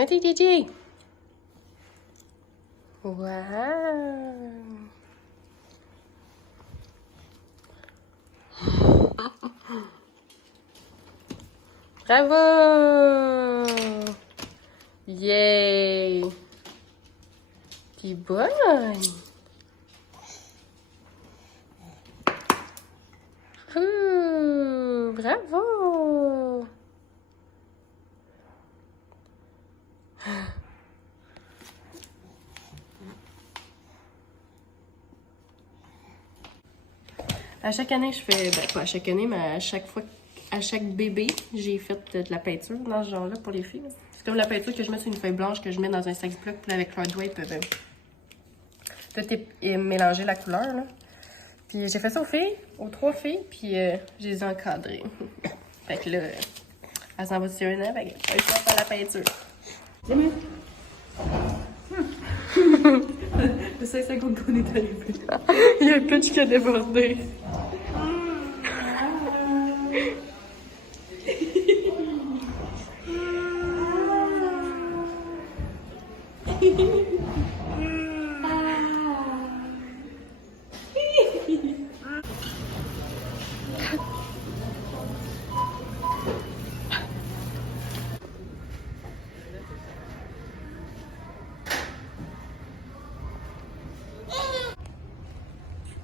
Vas-y, Gigi. Wow. Bravo! Yay! T'es bonne! Ouh, bravo! À chaque année, je fais, pas à chaque année, mais à chaque fois, à chaque bébé, j'ai fait de la peinture dans ce genre-là pour les filles. C'est comme la peinture que je mets sur une feuille blanche que je mets dans un sac bloc, puis avec leurs doigts, ils peuvent tout est mélanger la couleur, là. Puis j'ai fait ça aux filles, aux 3 filles, puis je les ai encadrées. Fait que là, elle s'en va sur un an, fait que je vais faire la peinture. Dis-moi. Le 5 secondes qu'on est arrivé. Il y a un pitch qui a débordé.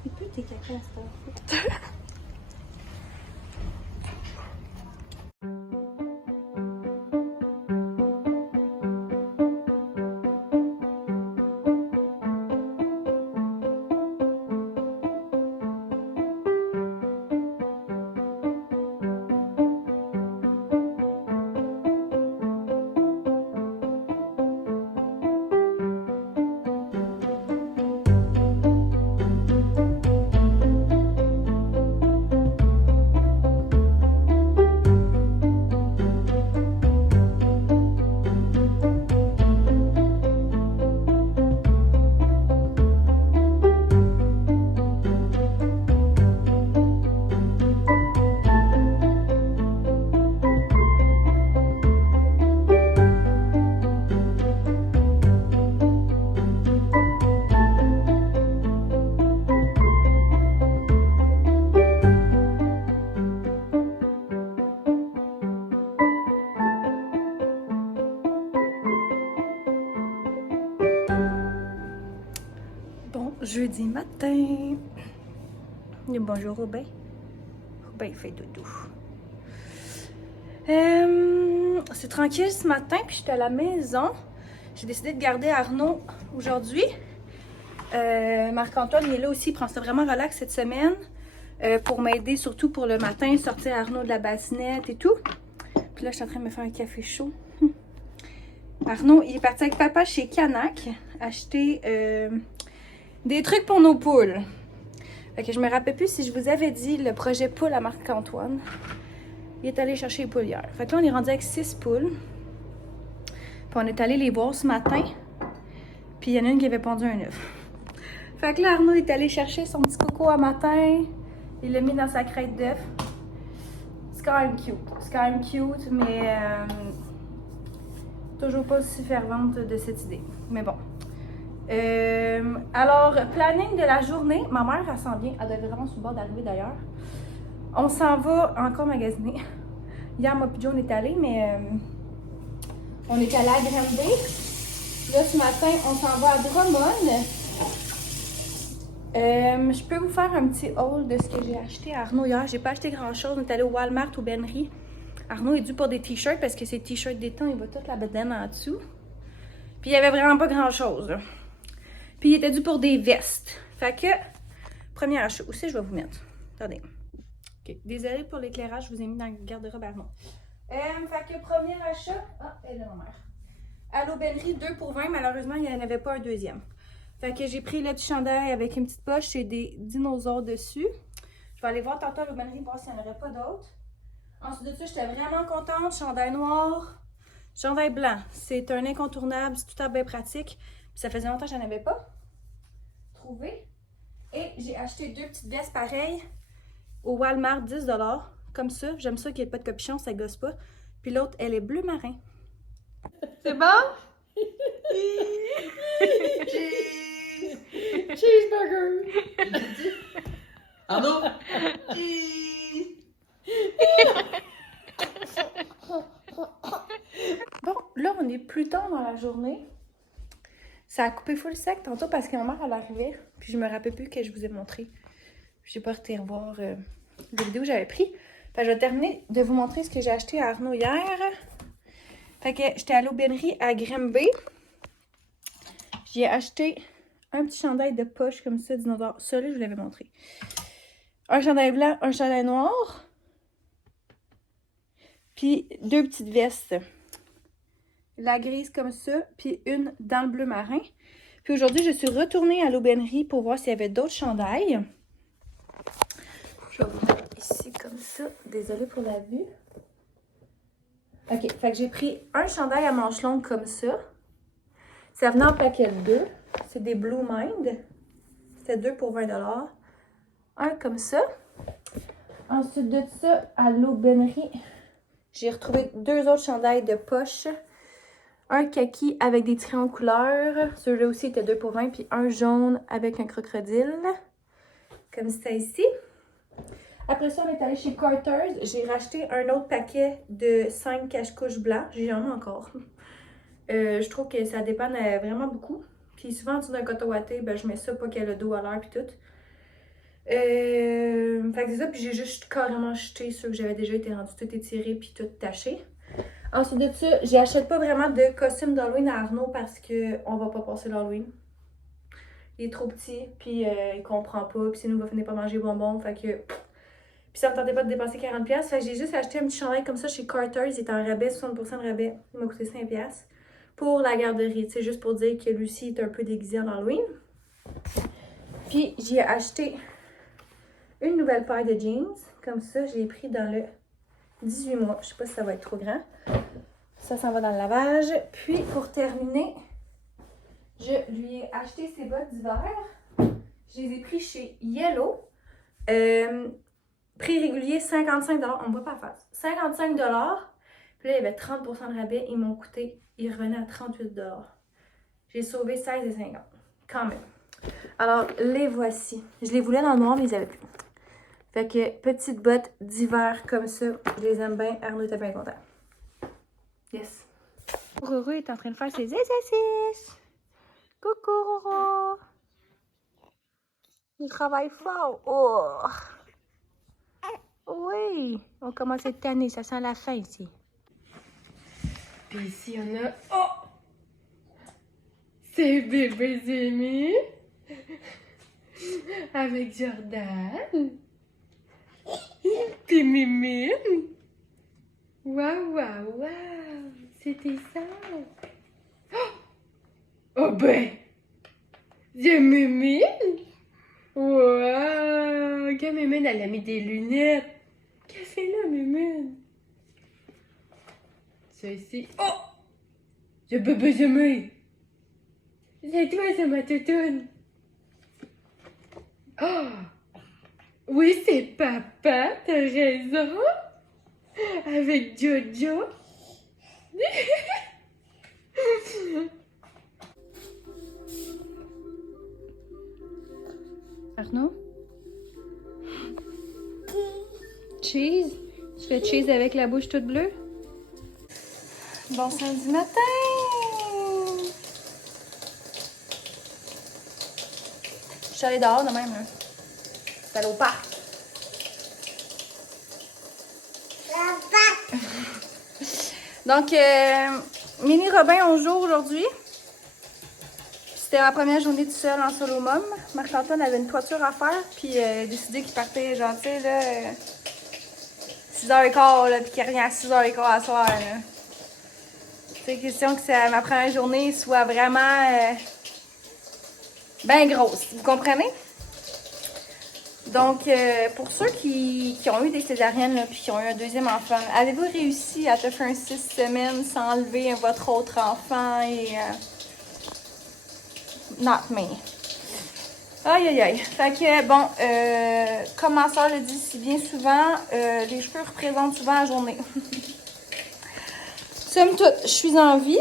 Et puis tes caca à cette heure. Bon, jeudi matin. Bonjour Robin. Robin fait doudou. C'est tranquille ce matin, puis j'étais à la maison. J'ai décidé de garder Arnaud aujourd'hui. Marc-Antoine il est là aussi, il prend ça vraiment relax cette semaine. Pour m'aider, surtout pour le matin, sortir Arnaud de la bassinette et tout. Puis là, je suis en train de me faire un café chaud. Arnaud, il est parti avec papa chez Canac acheter des trucs pour nos poules. Fait que je me rappelle plus si je vous avais dit le projet poule à Marc-Antoine. Il est allé chercher les poules hier. Fait que là, on est rendu avec 6 poules. Puis on est allé les voir ce matin. Puis il y en a une qui avait pondu un œuf. Fait que là, Arnaud est allé chercher son petit coco à matin. Il l'a mis dans sa crête d'œuf. C'est quand même cute. C'est quand même cute, mais toujours pas aussi fervente de cette idée. Mais bon. Alors, planning de la journée. Ma mère, elle s'en vient. Elle devait vraiment sur le bord d'arriver d'ailleurs. On s'en va encore magasiner. Hier, moi et Joe, on est allés, mais on est allé à Granby. Là, ce matin, on s'en va à Drummond. Je peux vous faire un petit haul de ce que j'ai acheté à Arnaud hier. J'ai pas acheté grand-chose. On est allé au Walmart, au Benry. Arnaud est dû pour des t-shirts parce que ses t-shirts d'été, il va toute la bedaine en dessous. Puis il y avait vraiment pas grand-chose. Puis il était dû pour des vestes. Fait que, premier achat. Aussi, je vais vous mettre. Attendez. Ok, désolée pour l'éclairage, je vous ai mis dans le garde-robe Arnaud. Fait que, premier achat. Ah, elle est là, ma mère. À l'Aubainerie, 2 pour 20. Malheureusement, il n'y en avait pas un deuxième. Fait que j'ai pris le petit chandail avec une petite poche et des dinosaures dessus. Je vais aller voir tantôt à l'Aubainerie, voir s'il n'y en aurait pas d'autres. Ensuite de ça, j'étais vraiment contente. Chandail noir, chandail blanc. C'est un incontournable, c'est tout à bien pratique. Puis ça faisait longtemps que j'en avais pas trouvé. Et j'ai acheté 2 petites vestes pareilles au Walmart, 10$. Comme ça. J'aime ça qu'il n'y ait pas de capuchon, ça gosse pas. Puis l'autre, elle est bleu marin. C'est bon? Cheese! Cheeseburger! Arnaud! Cheese! Bon, là, on est plus tard dans la journée. Ça a coupé full sec tantôt parce que ma mère, elle arrivait. Puis je me rappelle plus que je vous ai montré. J'ai pas été revoir les vidéos que j'avais prises. Fait que je vais terminer de vous montrer ce que j'ai acheté à Arnaud hier. Fait que j'étais à l'aubainerie à Grimby. J'ai acheté un petit chandail de poche comme ça, dinosaure. Celui-là, je vous l'avais montré. Un chandail blanc, un chandail noir. Puis 2 petites vestes. La grise comme ça, puis une dans le bleu marin. Puis aujourd'hui, je suis retournée à l'aubainerie pour voir s'il y avait d'autres chandails. Je vais vous mettre ici comme ça. Désolée pour la vue. Ok, fait que j'ai pris un chandail à manches longues comme ça. Ça venait en paquet de 2. C'est des Blue Mind. C'était 2 pour 20 $. Un comme ça. Ensuite de ça, à l'aubainerie, j'ai retrouvé 2 autres chandails de poche. Un kaki avec des tirants en couleur. Celui-là aussi était 2 pour 20. Puis un jaune avec un crocodile. Comme c'était ici. Après ça, on est allé chez Carter's. J'ai racheté un autre paquet de 5 cache-couches blancs. J'en ai encore. Je trouve que ça dépanne vraiment beaucoup. Puis souvent, en dessous d'un coton ouaté, ben, je mets ça pour qu'il y ait le dos à l'air puis tout. Fait que c'est ça. Puis j'ai juste carrément jeté ceux que j'avais déjà été rendu tout étiré puis tout taché. Ensuite de ça, j'achète pas vraiment de costume d'Halloween à Arnaud parce qu'on va pas passer l'Halloween. Il est trop petit, puis il comprend pas, puis sinon il va finir par manger bonbons, fait que... Puis ça me tentait pas de dépenser 40$, fait que j'ai juste acheté un petit chandail comme ça chez Carter's, il était en rabais, 60% de rabais, il m'a coûté 5$ pour la garderie, tu sais, juste pour dire que Lucie est un peu déguisée en Halloween. Puis j'ai acheté une nouvelle paire de jeans, comme ça, je l'ai pris dans le 18 mois, je sais pas si ça va être trop grand. Ça s'en va dans le lavage. Puis, pour terminer, je lui ai acheté ses bottes d'hiver. Je les ai pris chez Yellow. Prix régulier, 55$. On me voit pas la face. 55$. Puis là, il y avait 30% de rabais. Ils m'ont coûté, ils revenaient à 38$. J'ai sauvé 16,50$. Quand même. Alors, les voici. Je les voulais dans le noir, mais ils avaient plus. Fait que, petites bottes d'hiver comme ça. Je les aime bien. Arnaud était bien content. Yes. Roro est en train de faire ses exercices. Coucou Roro. Il travaille fort. Oh. Oui. On commence cette année. Ça sent la fin ici. Puis ici, on a... Oh! C'est bébé Zémi. Avec Jordan. Puis Mimine. Waouh, waouh, waouh! C'était ça! Oh ben! J'ai Mimine! Waouh! Quand Mimine, elle a mis des lunettes! Qu'est-ce qu'elle fait là, Mimine? Ça ici. Oh! J'ai bébé Zémi! C'est toi, c'est ma toutoune! Oh! Oui, c'est papa, t'as raison! Avec Jojo. Arnaud? Cheese? Tu fais cheese avec la bouche toute bleue? Bon samedi matin! Je suis allée dehors de même, là. Je suis allée au parc. Donc, Mini Robin, on joue aujourd'hui. C'était ma première journée tout seul en solo mom. Marc-Antoine avait une toiture à faire, puis elle a décidé qu'il partait, genre, tu sais, là, 6h15, là, puis qu'il revient à 6h15 à soir, là. C'est question que ma première journée soit vraiment bien grosse, vous comprenez? Donc, pour ceux qui ont eu des césariennes là, puis qui ont eu un deuxième enfant, avez-vous réussi à te faire un 6 semaines sans enlever votre autre enfant et... not me. Aïe, aïe, aïe. Fait que, bon, comme ma soeur le dit si bien souvent, les cheveux représentent souvent la journée. Somme toute, je suis en vie.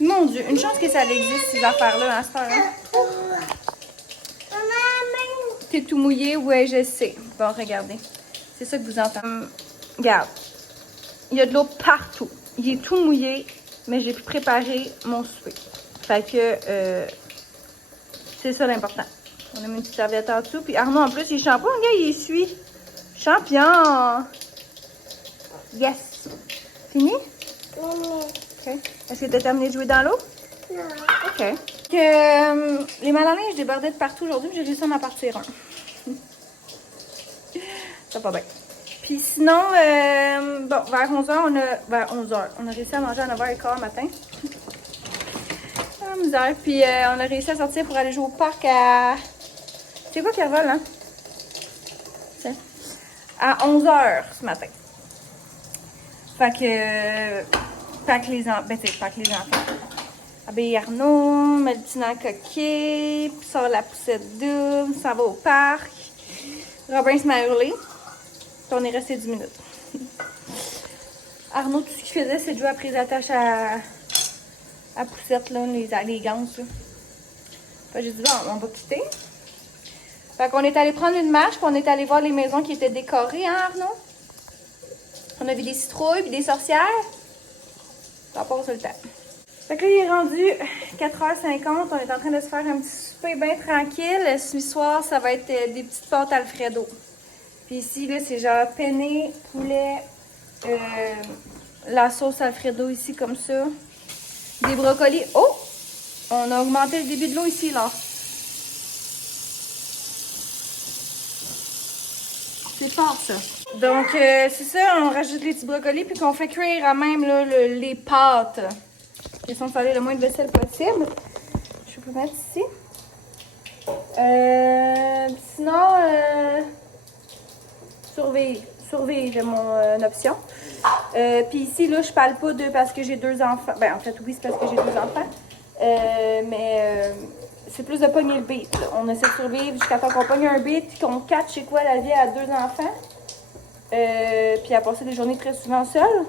Mon Dieu, une chance que ça existe, ces affaires-là, à cette heure, hein? T'es tout mouillé? Ouais, je sais. Bon, regardez. C'est ça que vous entendez. Regarde. Il y a de l'eau partout. Il est tout mouillé, mais j'ai pu préparer mon souper. Fait que, c'est ça l'important. On a mis une petite serviette en dessous. Puis Arnaud, en plus, il est champion. Regarde, il essuie. Champion! Yes! Fini? OK. Est-ce que tu as terminé de jouer dans l'eau? Non. OK. Les malandrins, je débordais de partout aujourd'hui, j'ai réussi à m'en partir un. Ça va bien. Puis sinon, bon, vers 11h, vers 11h, on a réussi à manger à 9h15 le matin. Ah, misère. Puis on a réussi à sortir pour aller jouer au parc à... C'est quoi qui revole, hein? C'est à 11h ce matin. Fait que les enfants... Ben, tu sais, pas que les enfants. Habille Arnaud, met le petit dans le coquet, puis sort la poussette double, s'en va au parc. Robin se met à hurler. Puis on est resté 10 minutes. Arnaud, tout ce qu'il faisait, c'est de jouer après les attaches à poussette, là, les ganses. Là. Fait que j'ai dit, bon, on va quitter. Fait qu'on est allé prendre une marche, puis on est allé voir les maisons qui étaient décorées, hein, Arnaud? On a vu des citrouilles puis des sorcières. Ça passe le temps. Fait que là, il est rendu 4h50. On est en train de se faire un petit souper bien tranquille. Ce soir, ça va être des petites pâtes Alfredo. Puis ici, là, c'est genre penne, poulet, la sauce Alfredo ici, comme ça. Des brocolis. Oh! On a augmenté le débit de l'eau ici, là. C'est fort, ça. Donc, c'est ça, on rajoute les petits brocolis puis qu'on fait cuire à même là, les pâtes. Ils sont salés le moins de vaisselle possible. Je peux mettre ici. Sinon, surveille mon option. Puis ici, là, je parle pas de parce que j'ai 2 enfants. Ben, en fait, oui, c'est parce que j'ai 2 enfants. Mais c'est plus de pogner le beat. Là. On essaie de survivre jusqu'à temps qu'on pogne un beat puis qu'on catch chez quoi la vie à 2 enfants. Puis à passer des journées très souvent seule.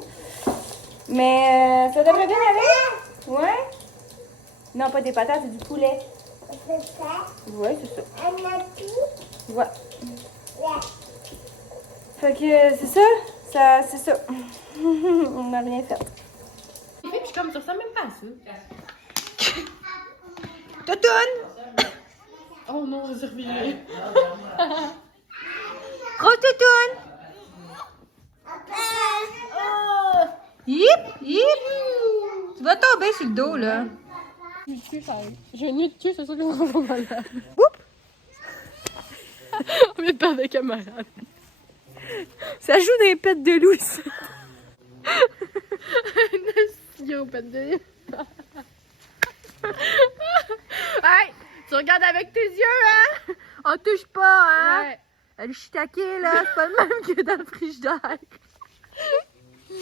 Mais ça devrait bien aller. Ouais? Non, pas des patates, c'est du poulet. Ouais, c'est ça. Ouais. Fait que c'est ça. C'est ça. On n'a rien fait. Je suis comme ça, même pas ça. Toutoune! Oh non, j'ai reviré. Gros toutoune! Yip! Yip! Tu vas tomber sur le dos, là. J'ai une nuit de queue, c'est sûr que je vais pas malade. Oups! On vient de perdre des camarades. Ça joue des pètes de loup, ça. Il y a au pet de loup. Hey! Tu regardes avec tes yeux, hein? On touche pas, hein? Ouais. Le shiitake, là, c'est pas le même que dans le frigidaire.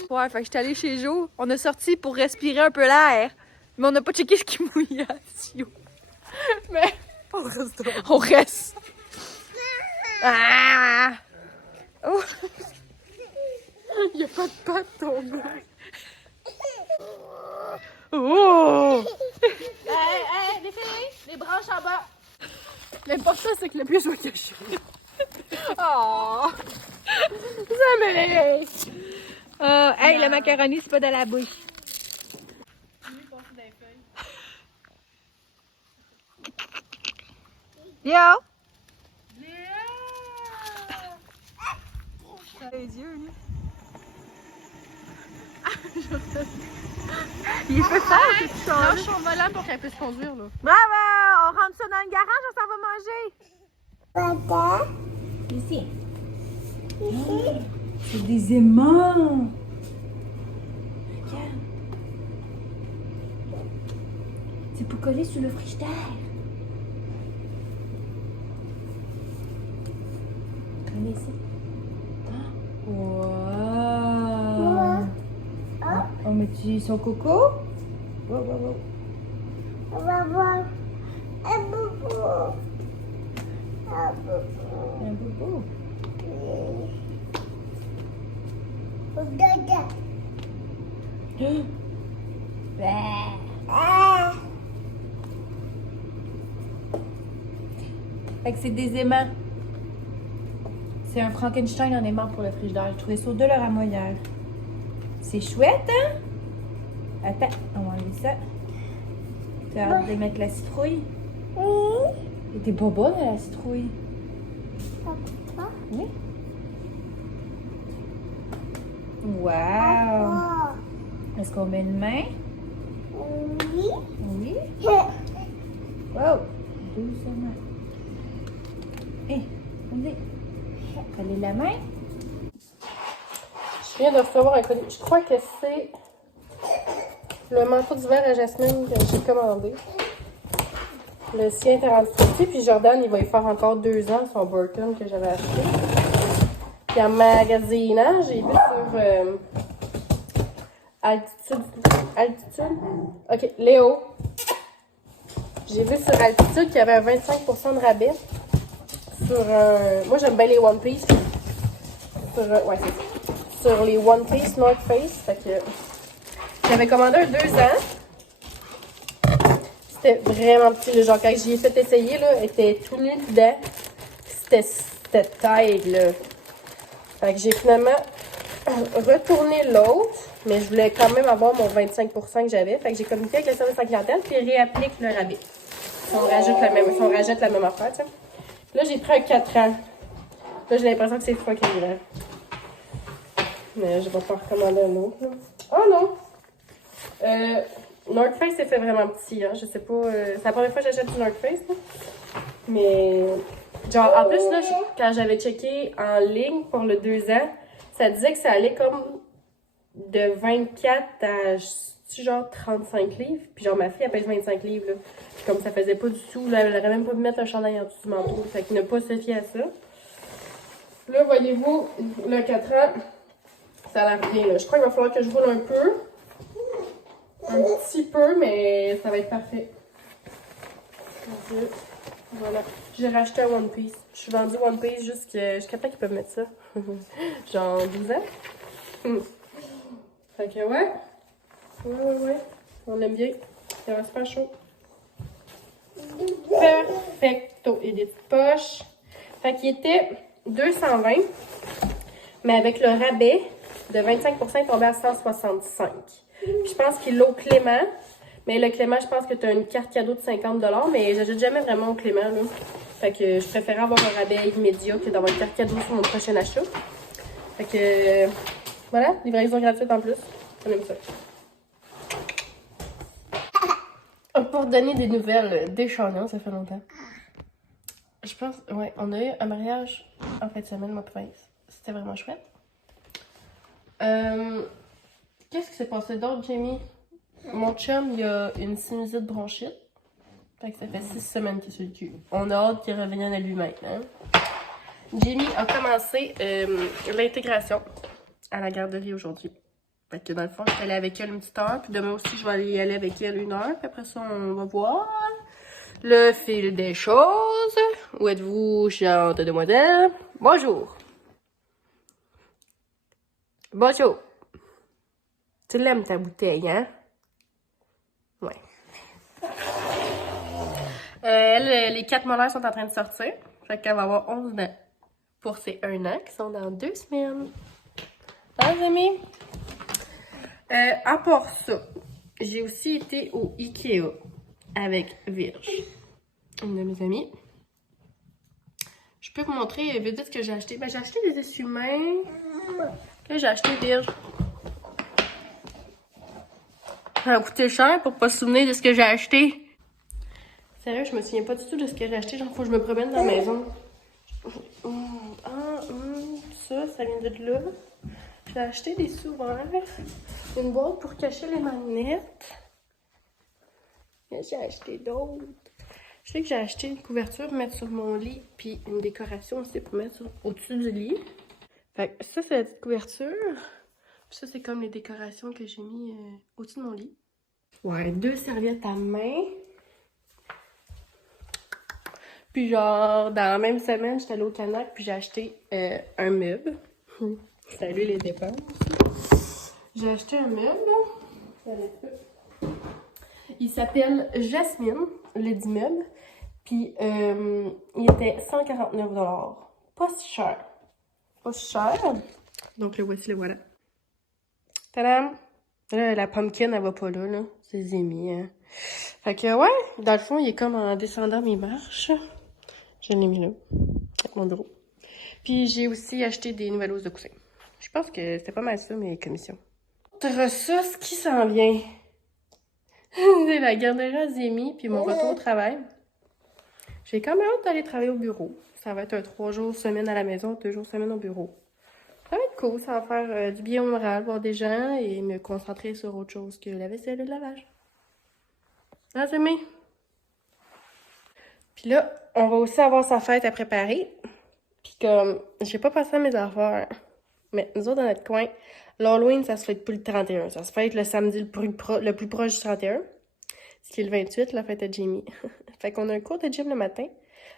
Ouais, fait que j'étais allée chez Jo. On a sorti pour respirer un peu l'air. Mais on n'a pas checké ce qui mouillait à Sio. Mais On reste. On reste. Ah! Oh! il n'y a pas de patte, ton gars. Oh! Hey, les filles, les branches en bas. L'important, c'est que le pied soit caché. Oh! Jamais! Hey, le macaroni, c'est pas dans la bouche. Yo! Les yeux, lui. Il fait ça, ce petit char. Lâche son volant pour qu'elle puisse conduire, là. Bravo! On rentre ça dans le garage, on s'en va manger. Ici. C'est des aimants. Regarde. C'est pour coller sur le frigidaire. Regardez ici. Wow. On met son coco. Wow, wow, wow. Un bobo. Fait que c'est des aimants. C'est un Frankenstein en aimant pour le frigidaire. J'ai trouvé ça au $1 hier. C'est chouette, hein? Attends, on va enlever ça. T'as hâte de mettre la citrouille? Oui. T'es pas bonne à la citrouille? Oui. Wow! Est-ce qu'on met une main? Oui. Oui? Wow! Doucement. Hé, allez. Allez la main. Je viens de recevoir un colis. Je crois que c'est le manteau d'hiver à Jasmine que j'ai commandé. Le sien était rendu petit, puis Jordan, il va y faire encore 2 ans son Birkin que j'avais acheté. Puis en magasinant, j'ai vu sur Altitude. Ok, Léo. J'ai vu sur Altitude qu'il y avait un 25% de rabais sur moi j'aime bien les One Piece. Ouais, c'est ça. Sur les One Piece North Face. Fait que j'avais commandé un 2 ans. C'était vraiment petit. Là, genre quand j'y ai fait essayer, là, elle était tout nu dedans. C'était taille, là. Fait que j'ai finalement retourné l'autre. Mais je voulais quand même avoir mon 25% que j'avais. Fait que j'ai communiqué avec le service à clientèle. Puis ils réappliquent le rabais. On rajoute la même affaire, tu sais. Là, j'ai pris un 4 ans. Là, j'ai l'impression que c'est fucking grand. Mais je vais pas recommander un autre, là. Oh non! North Face, c'est fait vraiment petit, hein. Je sais pas. C'est la première fois que j'achète du North Face, là. Mais. Genre, en plus, là, quand j'avais checké en ligne pour le 2 ans, ça disait que ça allait comme de 24 à genre 35 livres. Puis genre, ma fille, elle pèse 25 livres, là. Puis comme ça faisait pas du tout, là, elle aurait même pas pu mettre un chandail en dessous du manteau. Fait qu'il n'a pas se fier à ça. Là, voyez-vous, le 4 ans, ça a l'air bien, là. Je crois qu'il va falloir que je roule un peu. Un petit peu, mais ça va être parfait. Donc, voilà. J'ai racheté un One Piece. Je suis vendue One Piece jusqu'à temps qu'ils peuvent mettre ça. Genre 12 ans. Fait que ouais. Ouais. On l'aime bien. Il va super chaud. Perfecto. Et des petites poches. Fait qu'il était 220. Mais avec le rabais de 25%, il tombait à 165. Puis je pense qu'il l'a au Clément. Mais le Clément, je pense que tu as une carte cadeau de 50$. Mais j'achète jamais vraiment au Clément, là. Fait que je préférais avoir un rabais immédiat que d'avoir une carte cadeau sur mon prochain achat. Fait que voilà, livraison gratuite en plus. On aime ça. Pour donner des nouvelles déchanantes, ça fait longtemps. Je pense, ouais, on a eu un mariage en fin de semaine, moi, Prince. C'était vraiment chouette. Qu'est-ce qui s'est passé d'autre, Jamie? Mon chum, il a une sinusite bronchite. Fait que ça fait 6 semaines qu'il est sur le cul. On a hâte qu'il revienne à lui-même. Hein? Jamie a commencé l'intégration à la garderie aujourd'hui. Fait que dans le fond, je vais aller avec elle une petite heure. Puis demain aussi, je vais aller avec elle 1 heure. Puis après ça, on va voir le fil des choses. Où êtes-vous, chante demoiselle? Bonjour. Bonjour. Tu l'aimes ta bouteille, hein? Ouais. Les 4 molaires sont en train de sortir. Fait qu'elle va avoir 11 dents pour ses 1 an qui sont dans 2 semaines. Hein, les amis? À part ça, j'ai aussi été au Ikea avec Virge, une de mes amies. Je peux vous montrer vite vite ce que j'ai acheté. Ben, j'ai acheté des essuie-mains. Là, j'ai acheté Virge. Ça a coûté cher pour pas se souvenir de ce que j'ai acheté. Sérieux, je me souviens pas du tout de ce que j'ai acheté. Genre, faut que je me promène dans la maison. Ça vient de là. J'ai acheté des sous-verres. Une boîte pour cacher les magnettes. J'ai acheté d'autres. Je sais que j'ai acheté une couverture pour mettre sur mon lit. Puis une décoration aussi pour mettre au-dessus du lit. Fait que ça, c'est la petite couverture. Puis ça, c'est comme les décorations que j'ai mis au-dessus de mon lit. Ouais, 2 serviettes à main. Puis genre, dans la même semaine, j'étais allée au Canac, puis j'ai acheté un meuble. Salut les dépenses. J'ai acheté un meuble. Il s'appelle Jasmine, le d'immeuble. Puis il était 149 $. Pas si cher. Pas si cher. Donc le voici, le voilà. Tadam! Là, la pumpkin, elle va pas là. C'est Zémi, hein. Fait que, ouais, dans le fond, il est comme en descendant mes marches. Je l'ai mis là, avec mon bureau. Puis j'ai aussi acheté des nouvelles hausses de coussins. Je pense que c'était pas mal ça, mes commissions. Autre ça, ce qui s'en vient. C'est la garderie à Zémi, puis mon retour au travail. J'ai quand même hâte d'aller travailler au bureau. Ça va être un 3 jours semaine à la maison, 2 jours semaine au bureau. Ça va être cool, ça va faire du bien au moral, voir des gens et me concentrer sur autre chose que la vaisselle et le lavage. Ah, Zémi? Puis là, on va aussi avoir sa fête à préparer. Puis comme, j'ai pas passé à mes affaires. Mais nous autres, dans notre coin, l'Halloween, ça se fête plus le 31. Ça se fête le samedi le plus proche du 31. Ce qui est le 28, la fête à Jamie. Fait qu'on a un cours de gym le matin.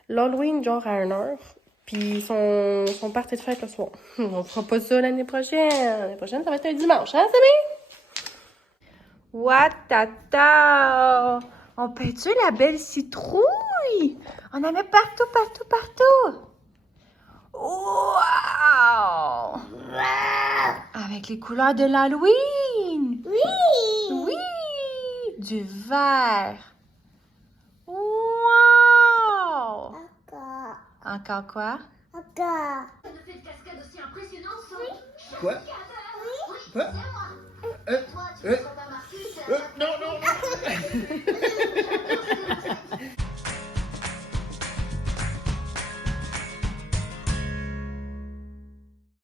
L'Halloween, genre à 1h. Puis son party de fête le soir. On fera pas ça l'année prochaine. L'année prochaine, ça va être un dimanche, hein, Sammy? Ouatata! On peint-tu la belle citrouille? On en met partout, partout, partout! Wow! Avec les couleurs de l'Halloween! Oui! Oui! Du vert! Wow! Encore. Encore quoi? Encore. Quoi? Quoi? Non, non, non!